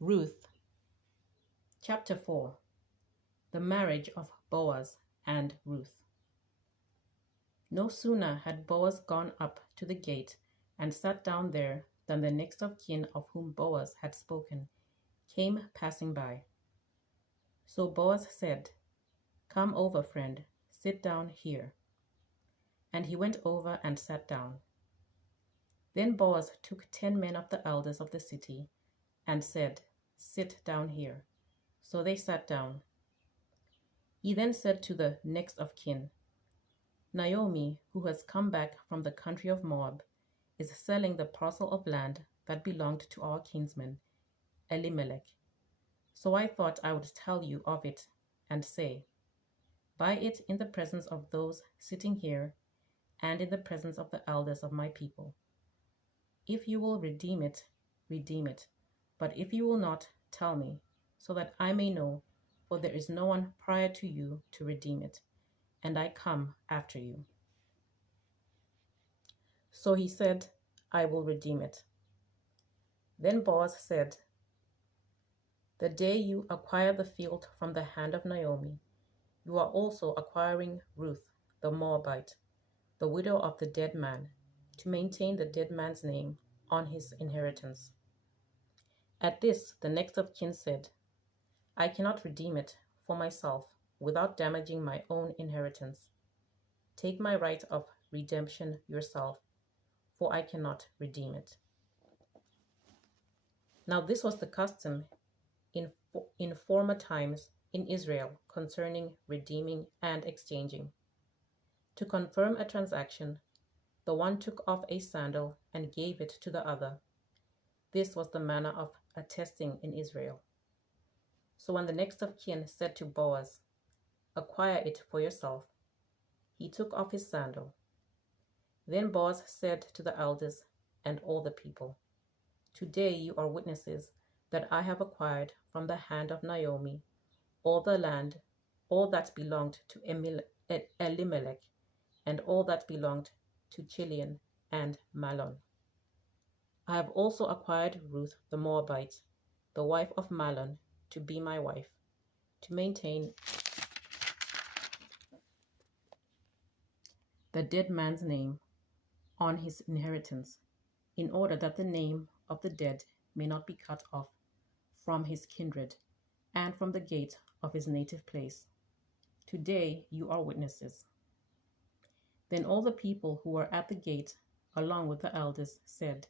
Ruth, chapter 4. The marriage of Boaz and Ruth. No sooner had Boaz gone up to the gate and sat down there than the next of kin of whom Boaz had spoken came passing by. So Boaz said, "Come over, friend, sit down here." And he went over and sat down. Then Boaz took 10 men of the elders of the city and said, "Sit down here." So they sat down. He then said to the next of kin, "Naomi, who has come back from the country of Moab, is selling the parcel of land that belonged to our kinsman Elimelech. So I thought I would tell you of it and say, buy it in the presence of those sitting here and in the presence of the elders of my people. If you will redeem it, redeem it. But if you will not, tell me, so that I may know, for there is no one prior to you to redeem it, and I come after you." So he said, "I will redeem it." Then Boaz said, "The day you acquire the field from the hand of Naomi, you are also acquiring Ruth, the Moabite, the widow of the dead man, to maintain the dead man's name on his inheritance." At this, the next of kin said, "I cannot redeem it for myself without damaging my own inheritance. Take my right of redemption yourself, for I cannot redeem it." Now this was the custom in former times in Israel concerning redeeming and exchanging. To confirm a transaction, the one took off a sandal and gave it to the other. This was the manner of attesting in Israel. So when the next of kin said to Boaz, "Acquire it for yourself," he took off his sandal. Then Boaz said to the elders and all the people, "Today you are witnesses that I have acquired from the hand of Naomi all the land, all that belonged to Elimelech, and all that belonged to Chilion and Mahlon. I have also acquired Ruth the Moabite, the wife of Mahlon, to be my wife, to maintain the dead man's name on his inheritance, in order that the name of the dead may not be cut off from his kindred and from the gate of his native place. Today you are witnesses." Then all the people who were at the gate, along with the elders, said,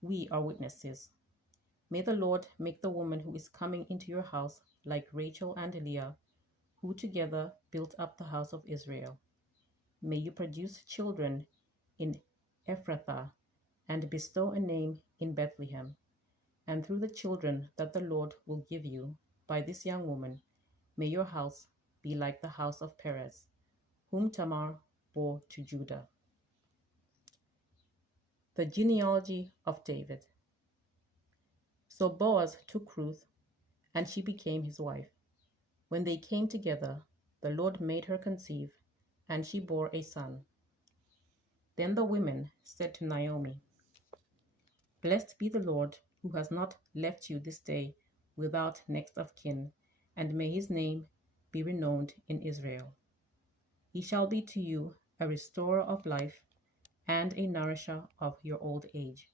"We are witnesses. May the Lord make the woman who is coming into your house like Rachel and Leah, who together built up the house of Israel. May you produce children in Ephrathah and bestow a name in Bethlehem. And through the children that the Lord will give you by this young woman, may your house be like the house of Perez, whom Tamar bore to Judah." The genealogy of David. So Boaz took Ruth, and she became his wife. When they came together, the Lord made her conceive, and she bore a son. Then the women said to Naomi, "Blessed be the Lord, who has not left you this day without next of kin, and may his name be renowned in Israel. He shall be to you a restorer of life and a nourisher of your old age.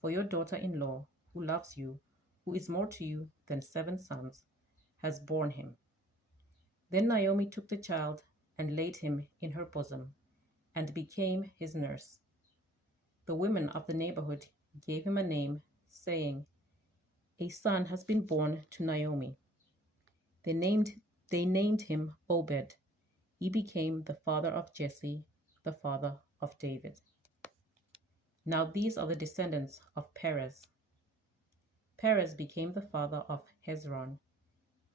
For your daughter-in-law, who loves you, who is more to you than 7 sons, has borne him." Then Naomi took the child and laid him in her bosom, and became his nurse. The women of the neighborhood gave him a name, saying, "A son has been born to Naomi." They named him Obed. He became the father of Jesse, the father of David. Now these are the descendants of Perez. Perez became the father of Hezron,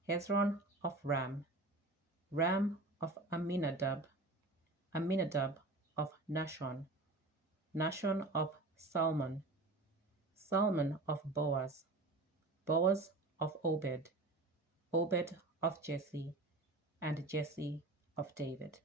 Hezron of Ram, Ram of Amminadab, Amminadab of Nahshon, Nahshon of Salmon, Salmon of Boaz, Boaz of Obed, Obed of Jesse, and Jesse of David.